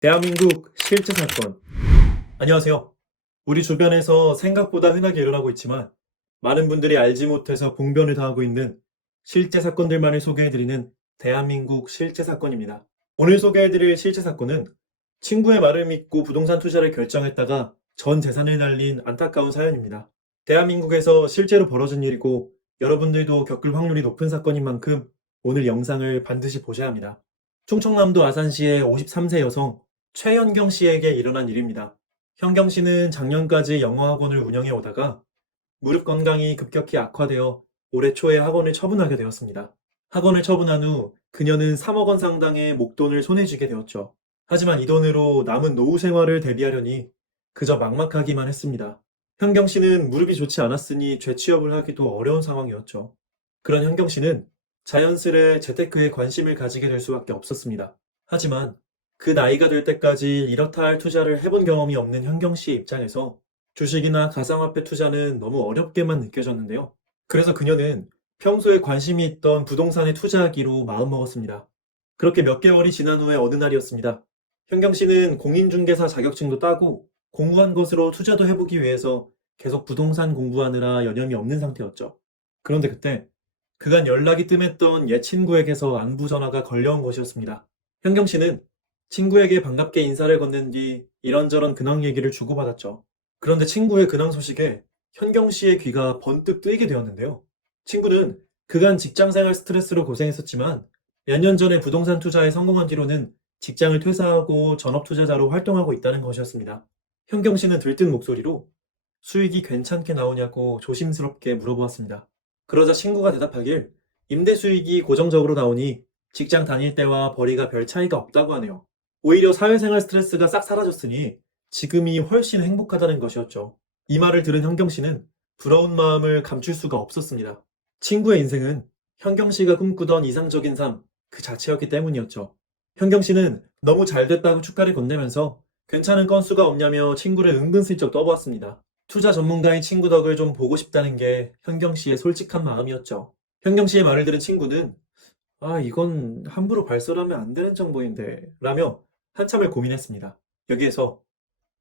대한민국 실제 사건. 안녕하세요. 우리 주변에서 생각보다 흔하게 일어나고 있지만 많은 분들이 알지 못해서 봉변을 당하고 있는 실제 사건들만을 소개해드리는 대한민국 실제 사건입니다. 오늘 소개해드릴 실제 사건은 친구의 말을 믿고 부동산 투자를 결정했다가 전 재산을 날린 안타까운 사연입니다. 대한민국에서 실제로 벌어진 일이고 여러분들도 겪을 확률이 높은 사건인 만큼 오늘 영상을 반드시 보셔야 합니다. 충청남도 아산시의 53세 여성 최현경 씨에게 일어난 일입니다. 현경 씨는 작년까지 영어학원을 운영해 오다가 무릎 건강이 급격히 악화되어 올해 초에 학원을 처분하게 되었습니다. 학원을 처분한 후 그녀는 3억 원 상당의 목돈을 손에 쥐게 되었죠. 하지만 이 돈으로 남은 노후 생활을 대비하려니 그저 막막하기만 했습니다. 현경 씨는 무릎이 좋지 않았으니 재취업을 하기도 어려운 상황이었죠. 그런 현경 씨는 자연스레 재테크에 관심을 가지게 될 수밖에 없었습니다. 하지만 그 나이가 될 때까지 이렇다 할 투자를 해본 경험이 없는 현경 씨의 입장에서 주식이나 가상화폐 투자는 너무 어렵게만 느껴졌는데요. 그래서 그녀는 평소에 관심이 있던 부동산에 투자하기로 마음먹었습니다. 그렇게 몇 개월이 지난 후에 어느 날이었습니다. 현경 씨는 공인중개사 자격증도 따고 공부한 것으로 투자도 해보기 위해서 계속 부동산 공부하느라 여념이 없는 상태였죠. 그런데 그때 그간 연락이 뜸했던 옛 친구에게서 안부 전화가 걸려온 것이었습니다. 현경 씨는 친구에게 반갑게 인사를 건넨 뒤 이런저런 근황 얘기를 주고받았죠. 그런데 친구의 근황 소식에 현경 씨의 귀가 번뜩 뜨이게 되었는데요. 친구는 그간 직장생활 스트레스로 고생했었지만 몇 년 전에 부동산 투자에 성공한 뒤로는 직장을 퇴사하고 전업 투자자로 활동하고 있다는 것이었습니다. 현경 씨는 들뜬 목소리로 수익이 괜찮게 나오냐고 조심스럽게 물어보았습니다. 그러자 친구가 대답하길 임대 수익이 고정적으로 나오니 직장 다닐 때와 벌이가 별 차이가 없다고 하네요. 오히려 사회생활 스트레스가 싹 사라졌으니 지금이 훨씬 행복하다는 것이었죠. 이 말을 들은 현경 씨는 부러운 마음을 감출 수가 없었습니다. 친구의 인생은 현경 씨가 꿈꾸던 이상적인 삶 그 자체였기 때문이었죠. 현경 씨는 너무 잘 됐다고 축하를 건네면서 괜찮은 건수가 없냐며 친구를 은근슬쩍 떠보았습니다. 투자 전문가인 친구 덕을 좀 보고 싶다는 게 현경 씨의 솔직한 마음이었죠. 현경 씨의 말을 들은 친구는 이건 함부로 발설하면 안 되는 정보인데 라며 한참을 고민했습니다. 여기에서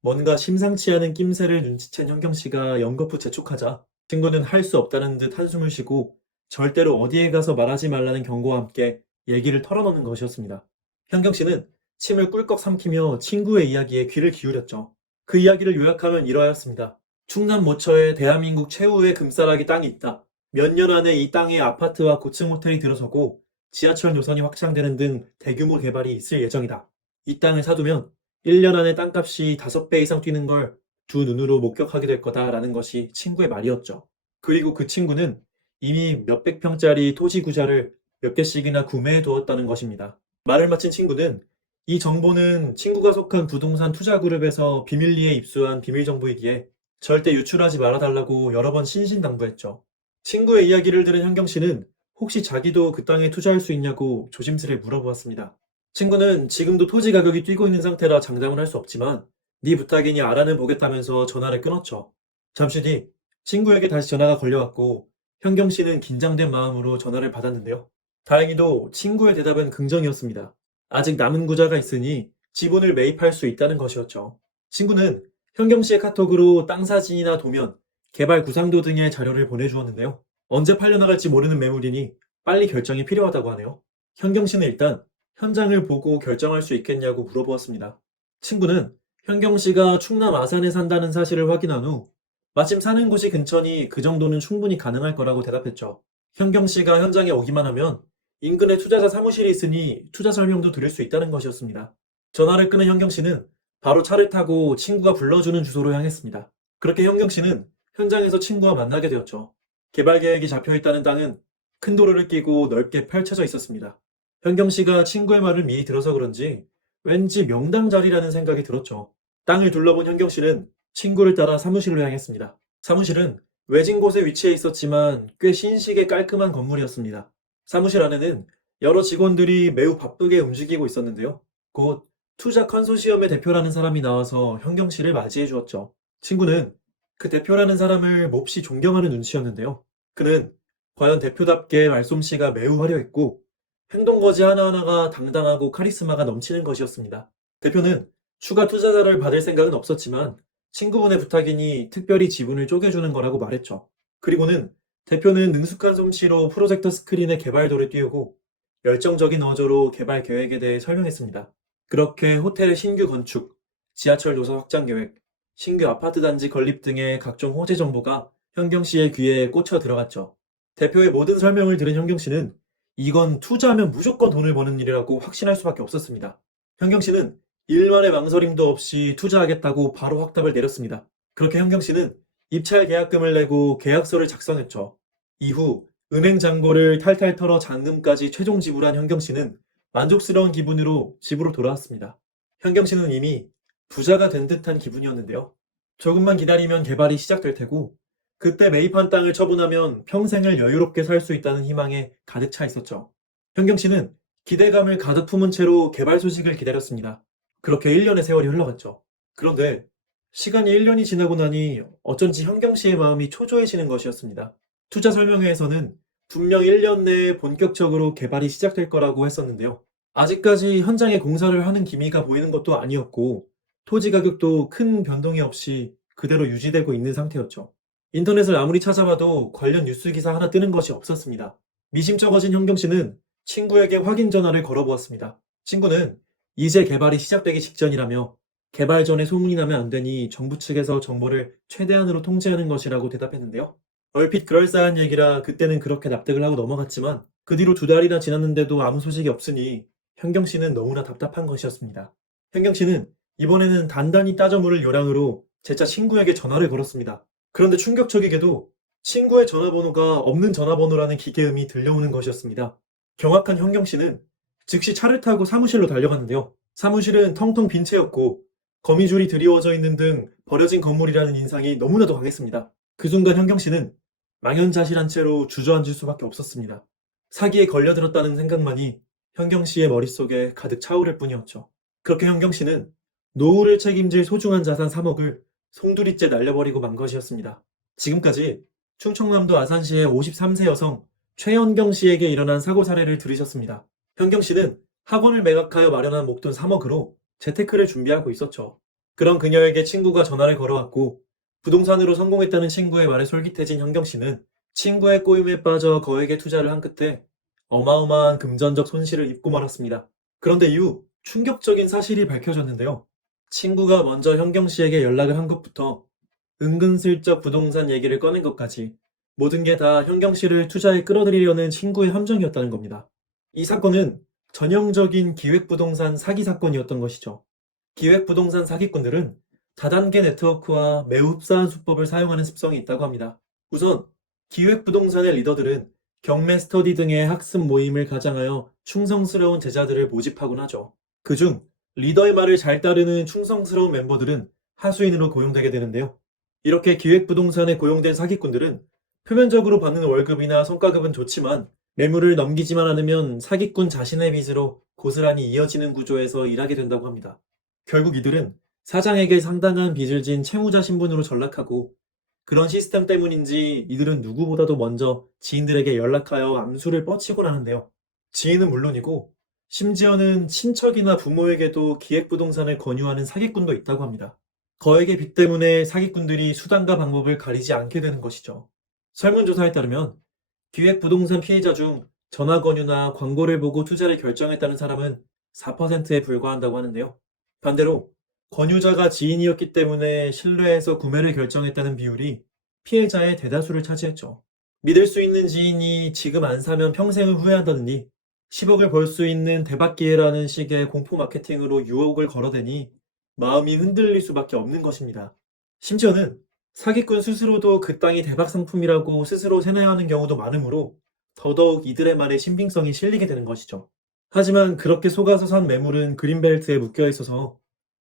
뭔가 심상치 않은 낌새를 눈치챈 현경 씨가 연거푸 재촉하자 친구는 할 수 없다는 듯 한숨을 쉬고 절대로 어디에 가서 말하지 말라는 경고와 함께 얘기를 털어놓는 것이었습니다. 현경 씨는 침을 꿀꺽 삼키며 친구의 이야기에 귀를 기울였죠. 그 이야기를 요약하면 이러하였습니다. 충남 모처에 대한민국 최후의 금싸라기 땅이 있다. 몇 년 안에 이 땅에 아파트와 고층 호텔이 들어서고 지하철 노선이 확장되는 등 대규모 개발이 있을 예정이다. 이 땅을 사두면 1년 안에 땅값이 5배 이상 뛰는 걸 두 눈으로 목격하게 될 거다라는 것이 친구의 말이었죠. 그리고 그 친구는 이미 몇백 평짜리 토지 구자를 몇 개씩이나 구매해 두었다는 것입니다. 말을 마친 친구는 이 정보는 친구가 속한 부동산 투자 그룹에서 비밀리에 입수한 비밀 정보이기에 절대 유출하지 말아달라고 여러 번 신신당부했죠. 친구의 이야기를 들은 현경 씨는 혹시 자기도 그 땅에 투자할 수 있냐고 조심스레 물어보았습니다. 친구는 지금도 토지 가격이 뛰고 있는 상태라 장담은 할 수 없지만 네 부탁이니 알아는 보겠다면서 전화를 끊었죠. 잠시 뒤 친구에게 다시 전화가 걸려왔고 현경 씨는 긴장된 마음으로 전화를 받았는데요. 다행히도 친구의 대답은 긍정이었습니다. 아직 남은 구자가 있으니 지분을 매입할 수 있다는 것이었죠. 친구는 현경 씨의 카톡으로 땅 사진이나 도면, 개발 구상도 등의 자료를 보내주었는데요. 언제 팔려나갈지 모르는 매물이니 빨리 결정이 필요하다고 하네요. 현경 씨는 일단 현장을 보고 결정할 수 있겠냐고 물어보았습니다. 친구는 현경 씨가 충남 아산에 산다는 사실을 확인한 후 마침 사는 곳이 근처니 그 정도는 충분히 가능할 거라고 대답했죠. 현경 씨가 현장에 오기만 하면 인근에 투자자 사무실이 있으니 투자 설명도 드릴 수 있다는 것이었습니다. 전화를 끊은 현경 씨는 바로 차를 타고 친구가 불러주는 주소로 향했습니다. 그렇게 현경 씨는 현장에서 친구와 만나게 되었죠. 개발 계획이 잡혀 있다는 땅은 큰 도로를 끼고 넓게 펼쳐져 있었습니다. 현경 씨가 친구의 말을 미리 들어서 그런지 왠지 명당 자리라는 생각이 들었죠. 땅을 둘러본 현경 씨는 친구를 따라 사무실로 향했습니다. 사무실은 외진 곳에 위치해 있었지만 꽤 신식의 깔끔한 건물이었습니다. 사무실 안에는 여러 직원들이 매우 바쁘게 움직이고 있었는데요. 곧 투자 컨소시엄의 대표라는 사람이 나와서 현경 씨를 맞이해 주었죠. 친구는 그 대표라는 사람을 몹시 존경하는 눈치였는데요. 그는 과연 대표답게 말솜씨가 매우 화려했고 행동거지 하나하나가 당당하고 카리스마가 넘치는 것이었습니다. 대표는 추가 투자자를 받을 생각은 없었지만 친구분의 부탁이니 특별히 지분을 쪼개주는 거라고 말했죠. 그리고는 대표는 능숙한 솜씨로 프로젝터 스크린의 개발도를 띄우고 열정적인 어조로 개발 계획에 대해 설명했습니다. 그렇게 호텔의 신규 건축, 지하철 노선 확장 계획, 신규 아파트 단지 건립 등의 각종 호재 정보가 현경 씨의 귀에 꽂혀 들어갔죠. 대표의 모든 설명을 들은 현경 씨는 이건 투자하면 무조건 돈을 버는 일이라고 확신할 수밖에 없었습니다. 현경 씨는 일말의 망설임도 없이 투자하겠다고 바로 확답을 내렸습니다. 그렇게 현경 씨는 입찰 계약금을 내고 계약서를 작성했죠. 이후 은행 잔고를 탈탈 털어 잔금까지 최종 지불한 현경 씨는 만족스러운 기분으로 집으로 돌아왔습니다. 현경 씨는 이미 부자가 된 듯한 기분이었는데요. 조금만 기다리면 개발이 시작될 테고 그때 매입한 땅을 처분하면 평생을 여유롭게 살 수 있다는 희망에 가득 차 있었죠. 현경 씨는 기대감을 가득 품은 채로 개발 소식을 기다렸습니다. 그렇게 1년의 세월이 흘러갔죠. 그런데 시간이 1년이 지나고 나니 어쩐지 현경 씨의 마음이 초조해지는 것이었습니다. 투자 설명회에서는 분명 1년 내에 본격적으로 개발이 시작될 거라고 했었는데요. 아직까지 현장에 공사를 하는 기미가 보이는 것도 아니었고 토지 가격도 큰 변동이 없이 그대로 유지되고 있는 상태였죠. 인터넷을 아무리 찾아봐도 관련 뉴스 기사 하나 뜨는 것이 없었습니다. 미심쩍어진 현경 씨는 친구에게 확인 전화를 걸어보았습니다. 친구는 이제 개발이 시작되기 직전이라며 개발 전에 소문이 나면 안 되니 정부 측에서 정보를 최대한으로 통제하는 것이라고 대답했는데요. 얼핏 그럴싸한 얘기라 그때는 그렇게 납득을 하고 넘어갔지만 그 뒤로 2달이나 지났는데도 아무 소식이 없으니 현경 씨는 너무나 답답한 것이었습니다. 현경 씨는 이번에는 단단히 따져 물을 요량으로 재차 친구에게 전화를 걸었습니다. 그런데 충격적이게도 친구의 전화번호가 없는 전화번호라는 기계음이 들려오는 것이었습니다. 경악한 현경 씨는 즉시 차를 타고 사무실로 달려갔는데요. 사무실은 텅텅 빈 채였고 거미줄이 드리워져 있는 등 버려진 건물이라는 인상이 너무나도 강했습니다. 그 순간 현경 씨는 망연자실한 채로 주저앉을 수밖에 없었습니다. 사기에 걸려들었다는 생각만이 현경 씨의 머릿속에 가득 차오를 뿐이었죠. 그렇게 현경 씨는 노후를 책임질 소중한 자산 3억을 송두리째 날려버리고 만 것이었습니다. 지금까지 충청남도 아산시의 53세 여성 최현경 씨에게 일어난 사고 사례를 들으셨습니다. 현경 씨는 학원을 매각하여 마련한 목돈 3억으로 재테크를 준비하고 있었죠. 그런 그녀에게 친구가 전화를 걸어왔고 부동산으로 성공했다는 친구의 말에 솔깃해진 현경 씨는 친구의 꼬임에 빠져 거액의 투자를 한 끝에 어마어마한 금전적 손실을 입고 말았습니다. 그런데 이후 충격적인 사실이 밝혀졌는데요. 친구가 먼저 현경 씨에게 연락을 한 것부터 은근슬쩍 부동산 얘기를 꺼낸 것까지 모든 게 다 현경 씨를 투자에 끌어들이려는 친구의 함정이었다는 겁니다. 이 사건은 전형적인 기획부동산 사기 사건이었던 것이죠. 기획부동산 사기꾼들은 다단계 네트워크와 매우 흡사한 수법을 사용하는 습성이 있다고 합니다. 우선 기획부동산의 리더들은 경매 스터디 등의 학습 모임을 가장하여 충성스러운 제자들을 모집하곤 하죠. 그중 리더의 말을 잘 따르는 충성스러운 멤버들은 하수인으로 고용되게 되는데요. 이렇게 기획부동산에 고용된 사기꾼들은 표면적으로 받는 월급이나 성과급은 좋지만 매물을 넘기지만 않으면 사기꾼 자신의 빚으로 고스란히 이어지는 구조에서 일하게 된다고 합니다. 결국 이들은 사장에게 상당한 빚을 진 채무자 신분으로 전락하고 그런 시스템 때문인지 이들은 누구보다도 먼저 지인들에게 연락하여 암수를 뻗치곤 하는데요. 지인은 물론이고 심지어는 친척이나 부모에게도 기획부동산을 권유하는 사기꾼도 있다고 합니다. 거액의 빚 때문에 사기꾼들이 수단과 방법을 가리지 않게 되는 것이죠. 설문조사에 따르면 기획부동산 피해자 중 전화 권유나 광고를 보고 투자를 결정했다는 사람은 4%에 불과한다고 하는데요. 반대로 권유자가 지인이었기 때문에 신뢰해서 구매를 결정했다는 비율이 피해자의 대다수를 차지했죠. 믿을 수 있는 지인이 지금 안 사면 평생을 후회한다느니 10억을 벌 수 있는 대박 기회라는 식의 공포 마케팅으로 유혹을 걸어대니 마음이 흔들릴 수밖에 없는 것입니다. 심지어는 사기꾼 스스로도 그 땅이 대박 상품이라고 스스로 세뇌하는 경우도 많으므로 더더욱 이들의 말에 신빙성이 실리게 되는 것이죠. 하지만 그렇게 속아서 산 매물은 그린벨트에 묶여 있어서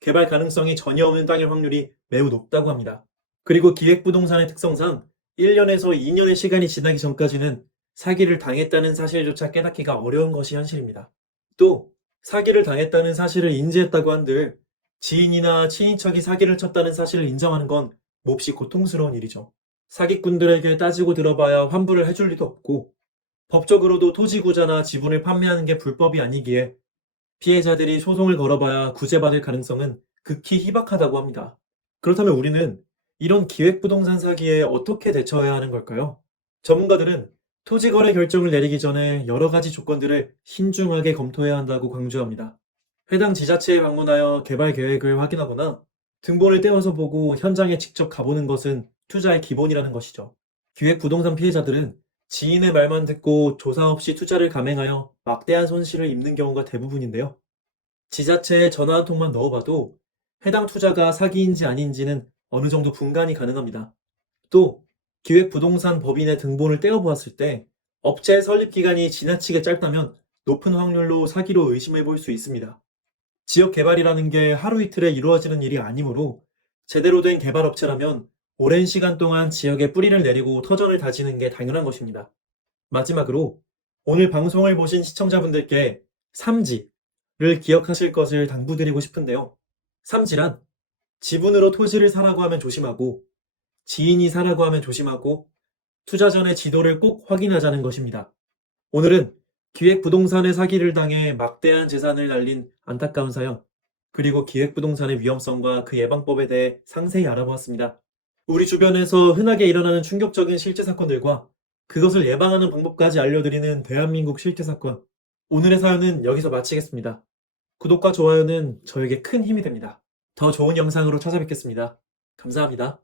개발 가능성이 전혀 없는 땅일 확률이 매우 높다고 합니다. 그리고 기획부동산의 특성상 1년에서 2년의 시간이 지나기 전까지는 사기를 당했다는 사실조차 깨닫기가 어려운 것이 현실입니다. 또 사기를 당했다는 사실을 인지했다고 한들 지인이나 친인척이 사기를 쳤다는 사실을 인정하는 건 몹시 고통스러운 일이죠. 사기꾼들에게 따지고 들어봐야 환불을 해줄 리도 없고 법적으로도 토지구자나 지분을 판매하는 게 불법이 아니기에 피해자들이 소송을 걸어봐야 구제받을 가능성은 극히 희박하다고 합니다. 그렇다면 우리는 이런 기획부동산 사기에 어떻게 대처해야 하는 걸까요? 전문가들은 토지 거래 결정을 내리기 전에 여러 가지 조건들을 신중하게 검토해야 한다고 강조합니다. 해당 지자체에 방문하여 개발 계획을 확인하거나 등본을 떼어서 보고 현장에 직접 가보는 것은 투자의 기본이라는 것이죠. 기획부동산 피해자들은 지인의 말만 듣고 조사 없이 투자를 감행하여 막대한 손실을 입는 경우가 대부분인데요. 지자체에 전화 한 통만 넣어봐도 해당 투자가 사기인지 아닌지는 어느 정도 분간이 가능합니다. 또 기획부동산 법인의 등본을 떼어보았을 때 업체 설립 기간이 지나치게 짧다면 높은 확률로 사기로 의심해 볼 수 있습니다. 지역 개발이라는 게 하루 이틀에 이루어지는 일이 아니므로 제대로 된 개발업체라면 오랜 시간 동안 지역에 뿌리를 내리고 터전을 다지는 게 당연한 것입니다. 마지막으로 오늘 방송을 보신 시청자분들께 삼지를 기억하실 것을 당부드리고 싶은데요. 삼지란 지분으로 토지를 사라고 하면 조심하고 지인이 사라고 하면 조심하고 투자 전에 지도를 꼭 확인하자는 것입니다. 오늘은 기획부동산의 사기를 당해 막대한 재산을 날린 안타까운 사연, 그리고 기획부동산의 위험성과 그 예방법에 대해 상세히 알아보았습니다. 우리 주변에서 흔하게 일어나는 충격적인 실제 사건들과 그것을 예방하는 방법까지 알려드리는 대한민국 실제 사건. 오늘의 사연은 여기서 마치겠습니다. 구독과 좋아요는 저에게 큰 힘이 됩니다. 더 좋은 영상으로 찾아뵙겠습니다. 감사합니다.